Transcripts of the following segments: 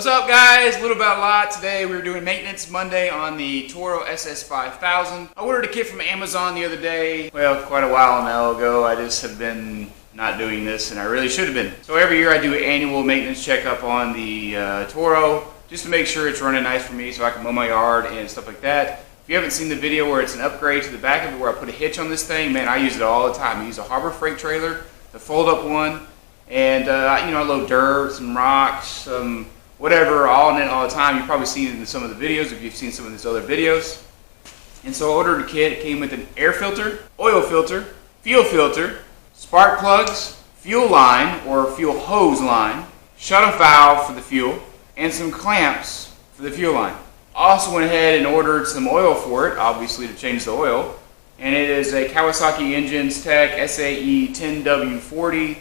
What's up, guys? Little about a lot. Today we're doing maintenance Monday on the Toro SS5000. I ordered a kit from Amazon the other day. Well, quite a while now ago. I just have been not doing this, and I really should have been. So every year I do an annual maintenance checkup on the Toro just to make sure it's running nice for me so I can mow my yard and stuff like that. If you haven't seen the video where it's an upgrade to the back of it where I put a hitch on this thing, man, I use it all the time. I use a Harbor Freight trailer, the fold-up one, and I load dirt, some rocks, some whatever, all in it all the time. You've probably seen it in some of the videos if you've seen some of these other videos. And so I ordered a kit. It came with an air filter, oil filter, fuel filter, spark plugs, fuel line or fuel hose line, shut-off valve for the fuel, and some clamps for the fuel line. Also went ahead and ordered some oil for it, obviously to change the oil. And it is a Kawasaki Engines Tech SAE 10W40.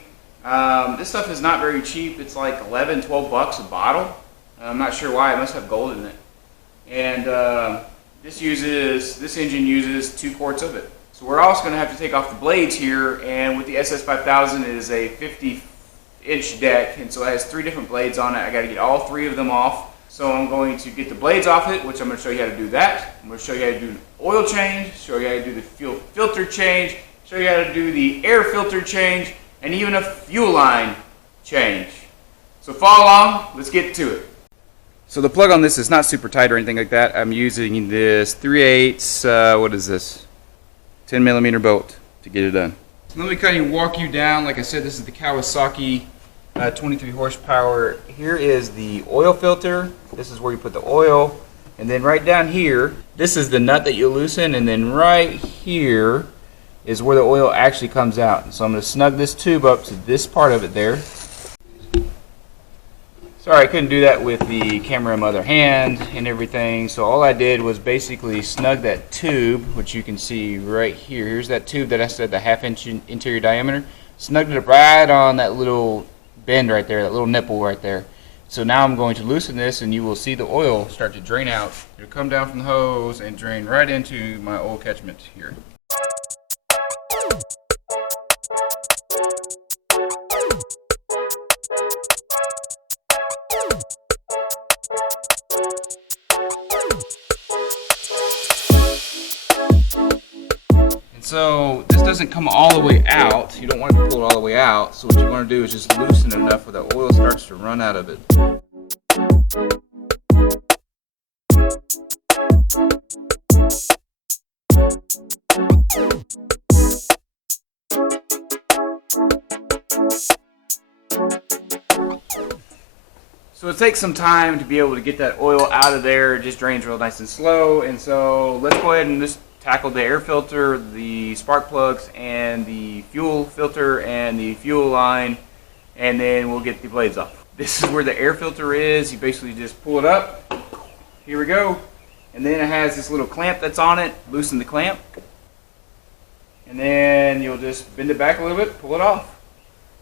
This stuff is not very cheap. It's like 11, 12 bucks a bottle. I'm not sure why. It must have gold in it. And this engine uses 2 quarts of it. So we're also going to have to take off the blades here. And with the SS5000, it is a 50-inch deck, and so it has 3 different blades on it. I got to get all 3 of them off. So I'm going to get the blades off it, which I'm going to show you how to do that. I'm going to show you how to do an oil change, show you how to do the fuel filter change, show you how to do the air filter change, and even a fuel line change. So follow along, let's get to it. So the plug on this is not super tight or anything like that. I'm using this 3/8, what is this? 10 millimeter bolt to get it done. So let me kind of walk you down. Like I said, this is the Kawasaki 23 horsepower. Here is the oil filter. This is where you put the oil. And then right down here, this is the nut that you loosen, and then right here is where the oil actually comes out. So I'm going to snug this tube up to this part of it there. Sorry, I couldn't do that with the camera in my other hand and everything. So all I did was basically snug that tube, which you can see right here. Here's that tube that I said, the 1/2 inch interior diameter. Snugged it up right on that little bend right there, that little nipple right there. So now I'm going to loosen this, and you will see the oil start to drain out. It'll come down from the hose and drain right into my oil catchment here. So this doesn't come all the way out. You don't want to pull it all the way out. So what you want to do is just loosen it enough where the oil starts to run out of it. So it takes some time to be able to get that oil out of there. It just drains real nice and slow. And so let's go ahead and just tackle the air filter, the spark plugs, and the fuel filter and the fuel line, and then we'll get the blades off. This is where the air filter is. You basically just pull it up. Here we go. And then it has this little clamp that's on it. Loosen the clamp. And then you'll just bend it back a little bit, pull it off.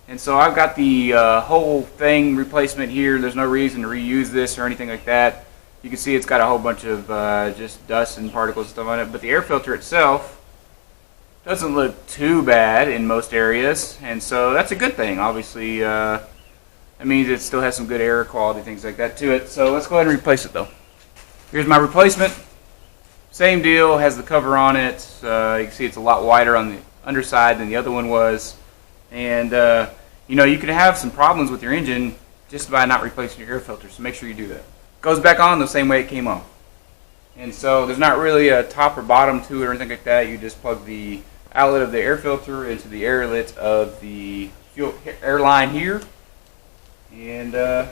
And so I've got the whole thing replacement here. There's no reason to reuse this or anything like that. You can see it's got a whole bunch of just dust and particles and stuff on it, but the air filter itself doesn't look too bad in most areas, and so that's a good thing. Obviously, that means it still has some good air quality, things like that to it. So let's go ahead and replace it though. Here's my replacement. Same deal, has the cover on it. You can see it's a lot wider on the underside than the other one was, and you could have some problems with your engine just by not replacing your air filter, so make sure you do that. Goes back on the same way it came off. And so there's not really a top or bottom to it or anything like that. You just plug the outlet of the air filter into the airlet of the fuel air line here. And that's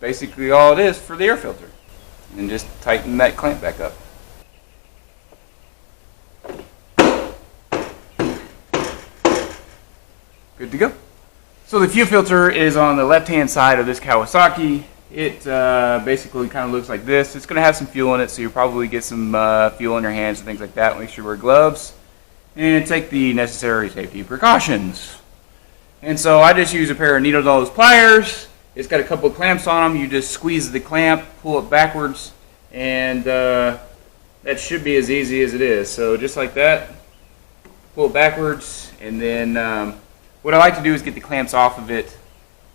basically all it is for the air filter. And just tighten that clamp back up. Good to go. So the fuel filter is on the left-hand side of this Kawasaki. It basically kind of looks like this. It's going to have some fuel in it, so you'll probably get some fuel in your hands and things like that. Make sure you wear gloves and take the necessary safety precautions. And so I just use a pair of needle nose pliers. It's got a couple of clamps on them. You just squeeze the clamp, pull it backwards, and that should be as easy as it is. So just like that, pull it backwards, and then what I like to do is get the clamps off of it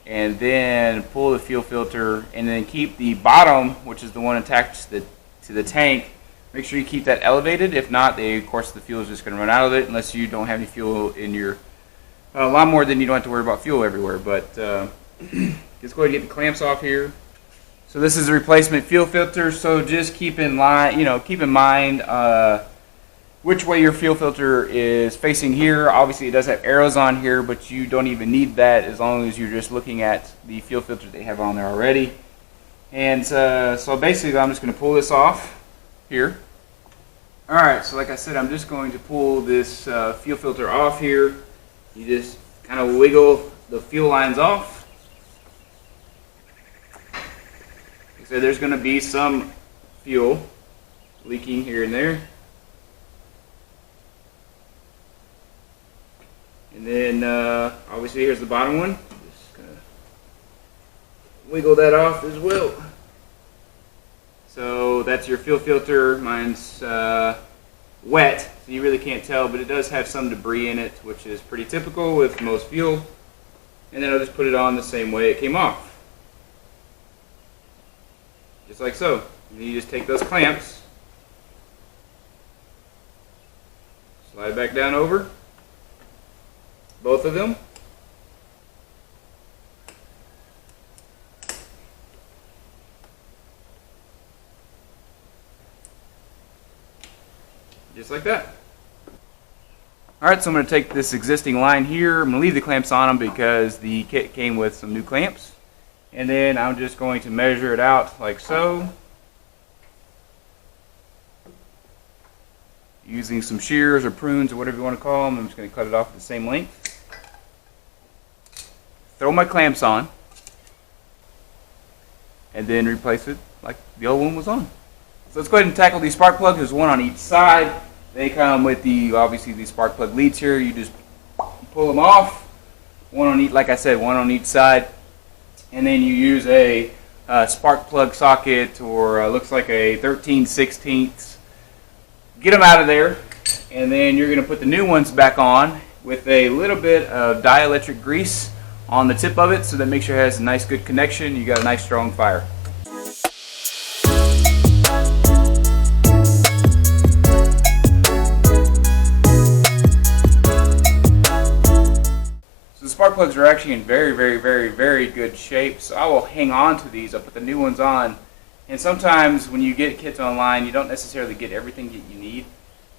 and then pull the fuel filter and then keep the bottom, which is the one attached to the tank, make sure you keep that elevated. If not, of course the fuel is just going to run out of it unless you don't have any fuel in your lawnmower. Then you don't have to worry about fuel everywhere. But let's go ahead and get the clamps off here. So this is a replacement fuel filter. So just keep in mind which way your fuel filter is facing here. Obviously it does have arrows on here, but you don't even need that as long as you're just looking at the fuel filter they have on there already. And so basically I'm just going to pull this off here. Alright, so like I said, I'm just going to pull this fuel filter off here. You just kind of wiggle the fuel lines off. So there's going to be some fuel leaking here and there. And then obviously here's the bottom one. Just gonna wiggle that off as well. So that's your fuel filter. Mine's wet, so you really can't tell, but it does have some debris in it, which is pretty typical with most fuel. And then I'll just put it on the same way it came off. Just like so. And then you just take those clamps, slide it back down over. Both of them. Just like that. Alright, so I'm going to take this existing line here. I'm going to leave the clamps on them because the kit came with some new clamps. And then I'm just going to measure it out like so. Using some shears or prunes or whatever you want to call them. I'm just going to cut it off at the same length. Throw my clamps on, and then replace it like the old one was on. So let's go ahead and tackle these spark plugs. There's one on each side. They come with obviously these spark plug leads here. You just pull them off. One on each, like I said, one on each side, and then you use a spark plug socket or looks like a 13/16. Get them out of there, and then you're going to put the new ones back on with a little bit of dielectric grease on the tip of it, so that makes sure it has a nice good connection. You got a nice strong fire. So the spark plugs are actually in very, very, very, very good shape. So I will hang on to these. I'll put the new ones on. And sometimes when you get kits online, you don't necessarily get everything that you need.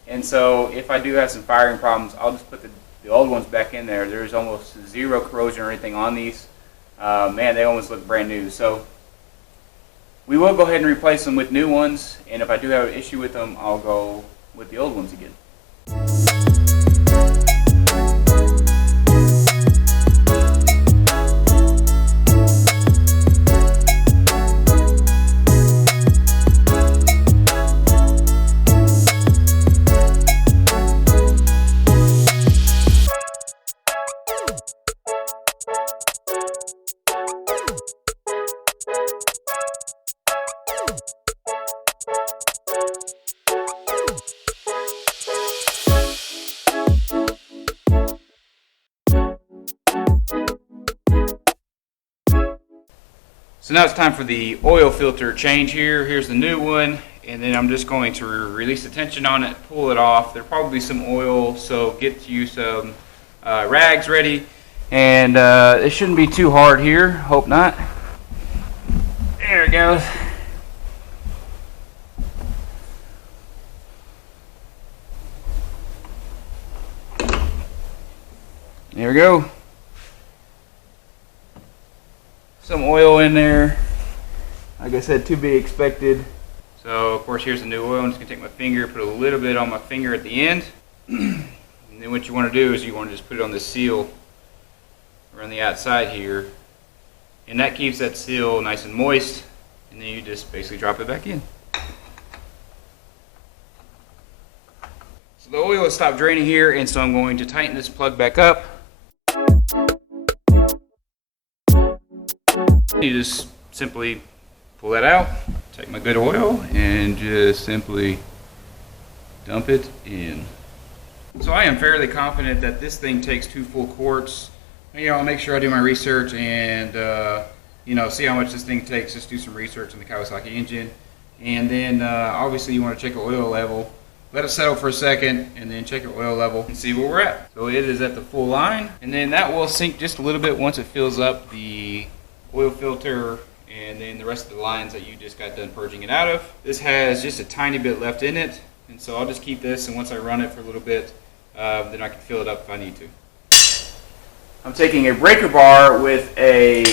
And so if I do have some firing problems, I'll just put the old ones back in there. There's almost zero corrosion or anything on these. Man, they almost look brand new. So we will go ahead and replace them with new ones, and if I do have an issue with them, I'll go with the old ones again. So now it's time for the oil filter change here. Here's the new one, and then I'm just going to release the tension on it, pull it off. There'll probably be some oil, so get you some rags ready. And it shouldn't be too hard here, hope not. There it goes. There we go. Some oil in there. Like I said, to be expected. So of course here's the new oil. I'm just going to take my finger, put a little bit on my finger at the end. And then what you want to do is you want to just put it on the seal around the outside here. And that keeps that seal nice and moist. And then you just basically drop it back in. So the oil has stopped draining here, and so I'm going to tighten this plug back up. You just simply pull that out, take my good oil, and just simply dump it in. So I am fairly confident that this thing takes 2 full quarts. I'll make sure I do my research and see how much this thing takes. Just do some research on the Kawasaki engine, and then obviously you want to check the oil level. Let it settle for a second, and then check your oil level and see where we're at. So it is at the full line, and then that will sink just a little bit once it fills up the oil filter and then the rest of the lines that you just got done purging it out of. This has just a tiny bit left in it, and so I'll just keep this, and once I run it for a little bit, then I can fill it up if I need to. I'm taking a breaker bar with a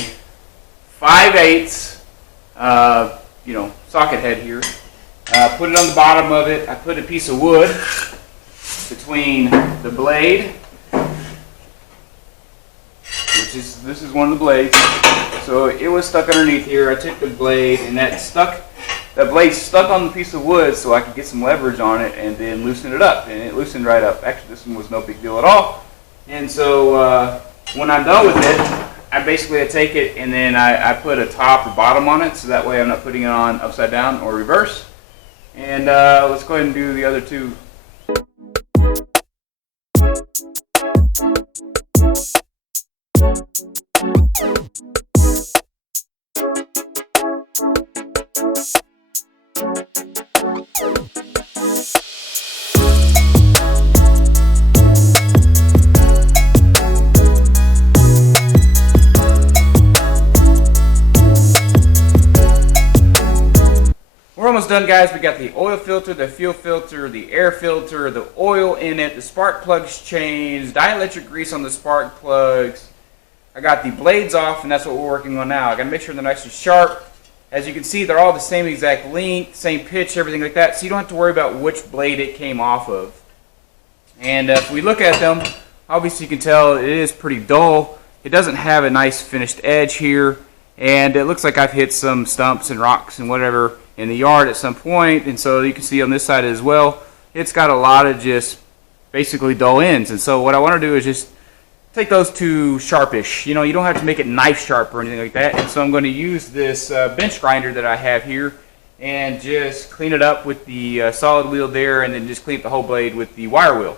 5/8 socket head here. Put it on the bottom of it. I put a piece of wood between the blade, this is one of the blades. So it was stuck underneath here. I took the blade, and that blade stuck on the piece of wood, so I could get some leverage on it and then loosen it up, and it loosened right up. Actually, this one was no big deal at all. And so when I'm done with it, I take it and then I put a top or bottom on it, so that way I'm not putting it on upside down or reverse. And let's go ahead and do the other two. We're almost done, guys. We got the oil filter, the fuel filter, the air filter, the oil in it, the spark plugs changed, dielectric grease on the spark plugs. I got the blades off, and that's what we're working on now. I got to make sure they're nice and sharp. As you can see, they're all the same exact length, same pitch, everything like that, so you don't have to worry about which blade it came off of. And if we look at them, obviously you can tell it is pretty dull. It doesn't have a nice finished edge here, and it looks like I've hit some stumps and rocks and whatever in the yard at some point, and so you can see on this side as well, it's got a lot of just basically dull ends. And so what I want to do is just take those to sharpish. You don't have to make it knife sharp or anything like that. And so I'm going to use this bench grinder that I have here and just clean it up with the solid wheel there, and then just clean up the whole blade with the wire wheel.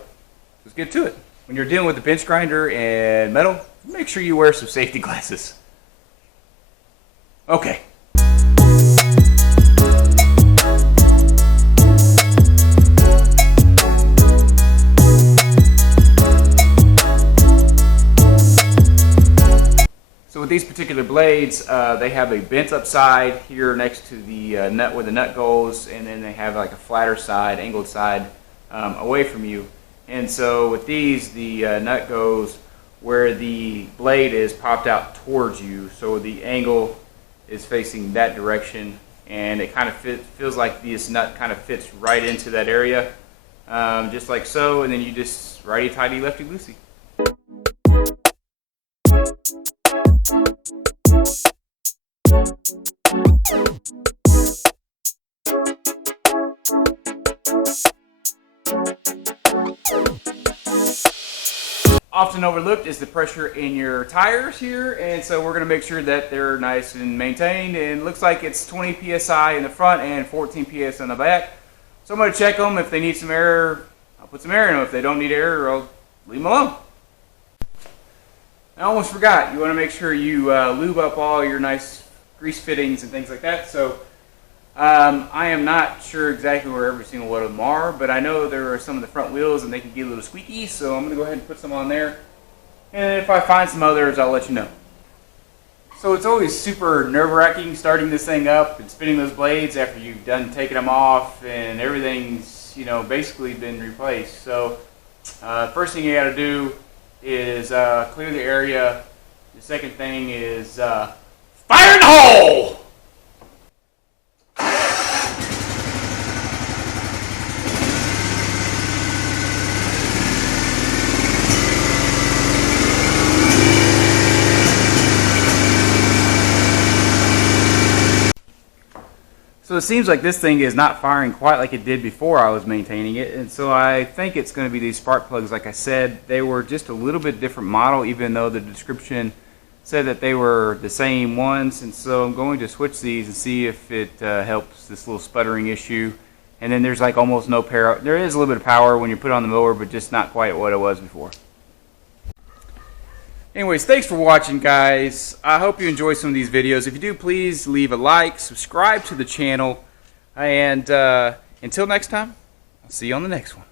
Let's get to it. When you're dealing with the bench grinder and metal, make sure you wear some safety glasses. Okay. So with these particular blades, they have a bent up side here next to the nut where the nut goes, and then they have like a flatter side, angled side away from you. And so with these, the nut goes where the blade is popped out towards you, so the angle is facing that direction, and it kind of feels like this nut kind of fits right into that area, just like so, and then you just righty-tighty, lefty-loosey. Often overlooked is the pressure in your tires here, and so we're going to make sure that they're nice and maintained. And it looks like it's 20 psi in the front and 14 psi in the back. So I'm going to check them. If they need some air, I'll put some air in them. If they don't need air, I'll leave them alone. I almost forgot, you want to make sure you lube up all your nice grease fittings and things like that. So I am not sure exactly where every single one of them are, but I know there are some of the front wheels and they can get a little squeaky, so I'm going to go ahead and put some on there. And if I find some others, I'll let you know. So it's always super nerve-wracking starting this thing up and spinning those blades after you've done taking them off and everything's, basically been replaced. So first thing you got to do is clear the area. The second thing is fire in the hole! So it seems like this thing is not firing quite like it did before I was maintaining it, and so I think it's going to be these spark plugs. Like I said, they were just a little bit different model, even though the description said that they were the same ones. And so I'm going to switch these and see if it helps this little sputtering issue. And then there's like almost no power. There is a little bit of power when you put it on the mower, but just not quite what it was before. Anyways, thanks for watching, guys. I hope you enjoy some of these videos. If you do, please leave a like, subscribe to the channel, and until next time, I'll see you on the next one.